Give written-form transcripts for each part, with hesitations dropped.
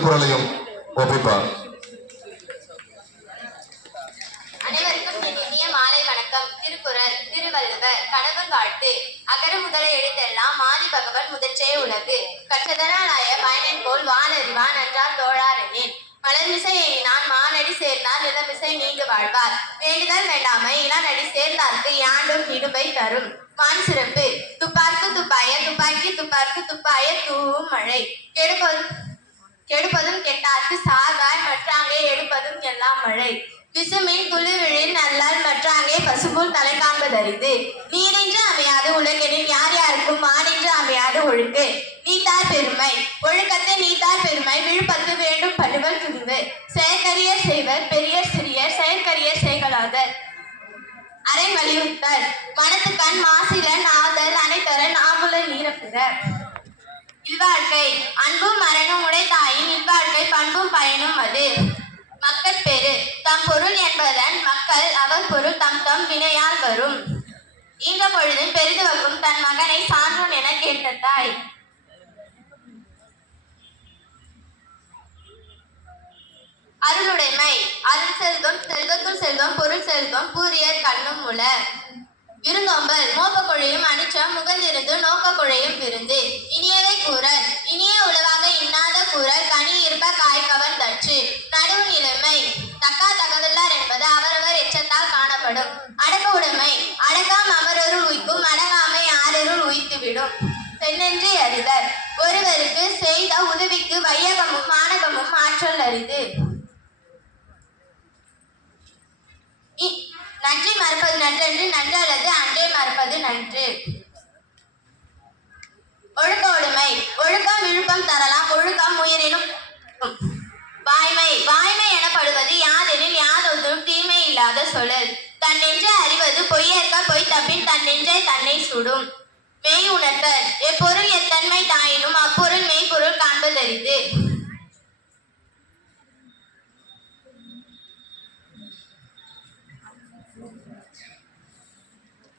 திருக்குறளையும் ஒப்பிப்பார். அனைவருக்கும் இனிய மாலை வணக்கம். திருக்குறள். திருவள்ளுவர். கடவுள் வாழ்த்து. அகர முதல எழுத்தெல்லாம் ஆதி பகவன் முதற்றே உலகு. கற்றதனாலாய பயனன் போல் வானறிவான் நன்றார் தோழாரெனின் மலர்மிசை எண்ணினான் மானடி சேர்ந்தார் நிலமிசை நீண்டு வாழ்வார். வேண்டுதல் வேண்டாமை இளநடி சேர்ந்தார்க்கு யாண்டும் இடும்பை தரும். வான் சிறப்பு. துப்பார்க்கு துப்பாய துப்பாக்கி துப்பார்க்கு துப்பாய தூவும் மழை. கெடுப்பதும் கெட்டார்க்கு சார்வாய் மற்றாங்கே எடுப்பதும் எல்லாம் மழை. விசுமின் குளிர்விழில் நல்லால் மற்றாங்கே பசுபோல் தலை காண்பதறிது. நீரின்று அமையாது உலகெனில் யார் யாருக்கும் மானின்று அமையாது ஒழுக்கு. நீத்தார் பெருமை. ஒழுக்கத்தை நீத்தார் பெருமை விழுப்பத்து வேண்டும் பழுவல் துணிவு. செயற்கரியர் செய்வர் பெரியர் சிறியர் செயற்கரியர் செய்கலாதர். அரை வலியுறுத்தல். மனத்துக்கண் மாசிலன் ஆதல் அனைத்தர நாமுல நீரப்புற. இல்வாழ்க்கை. அன்பும் மரணம் உடைத்தாயின் இல்வாழ்க்கை பண்பும் பயனும் அது. மக்கட்பேறு. தம் பொருள் என்பதன் மக்கள் அவர் பொருள் தம் தம் வினையால் வரும். ஈன்ற பொழுதும் பெரிதுவக்கும் தன் மகனை சான்றோன் என கேட்ட தாய். அருளுடைமை. அருள் செல்வம் செல்வத்துள் செல்வம் பொருள் செல்வம் பூரியர் கண்ணும் உள. விருந்தோம்பல். மோப்ப கொழையும் அனிச்சம் முகந்திருந்து நோக்க கொழையும் விருந்து. இனியவை கூறல். இனிய உளவாக இன்னாத கூறல் கனி இருப்ப காய்கவன் தற்று. நடுவு நிலைமை. தக்கா தகவல்லார் என்பது அவரவர் எச்சத்தால் காணப்படும். அடக்க உடைமை. அடக்காம் அவரொருள் உய்க்கும் அடங்காமை ஆரருள் உய்த்துவிடும். தென்னென்றி அறிதல். ஒருவருக்கு செய்த உதவிக்கு வையகமும் மானகமும் ஆற்றல் அரிது. நன்றி மறப்பது நன்றன்று நன்று அல்லது அன்றே மறப்பது நன்று. ஒழுக்க உடைமை. ஒழுக்கம் விழுப்பம் தரலாம் ஒழுக்கம் உயிரினும். வாய்மை. வாய்மை எனப்படுவது யாதெனில் யாதொன்றும் தீமை இல்லாத சொல்லல். தன் நெஞ்சை அறிவது பொய்யற்க பொய் தப்பின் தன் நெஞ்சை தன்னை சுடும். மெய் உணர்த்தல். எப்பொருள் எத்தன்மை தாயினும் அப்பொருள் மெய்ப்பொருள் காண்பதறிது.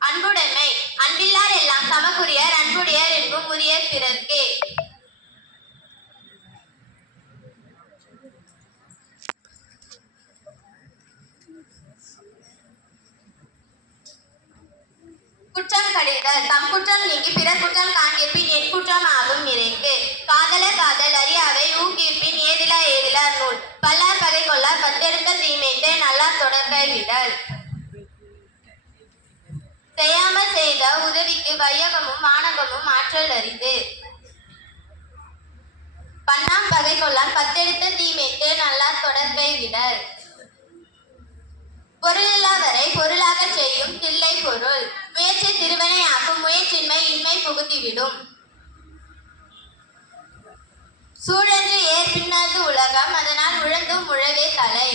அன்புடைமை. அன்பில்லார் எல்லாம் தமக்குரியர் அன்புடையர் என்பும் உரியர் பிறர்க்கே. குற்றம் கடிதல். தம் குற்றம் நீங்கி பிறர் குற்றம் காண்கிற்பின் என் குற்றம் ஆகும் நிறைக்கு. காதல காதல் அறியாவை ஊக்கிற்பின் ஏதிலா ஏதிலார் நூல். பல்லார் பகை கொள்ளார் பத்தெடுத்த தீமைத்தே நல்லார் தொடர்கை விடல். செய்யாமல் செய்த உதவிக்கு வையகமும் மானகமும் ஆற்றல் அரிது. பன்னாம் பகை கொள்ளார் பத்தெடுத்த தீமைத்தே நல்லார் தொடர்கை விடல். பொருளில்லாதவரை பொருளாக செய்யும் தில்லை பொருள். முயற்சி திருவனை ஆக்கும் முயற்சின்மை இன்மை புகுத்திவிடும். சூழன்று ஏற்பின்னது உலகம் அதனால் உழந்தும் உழவே தலை.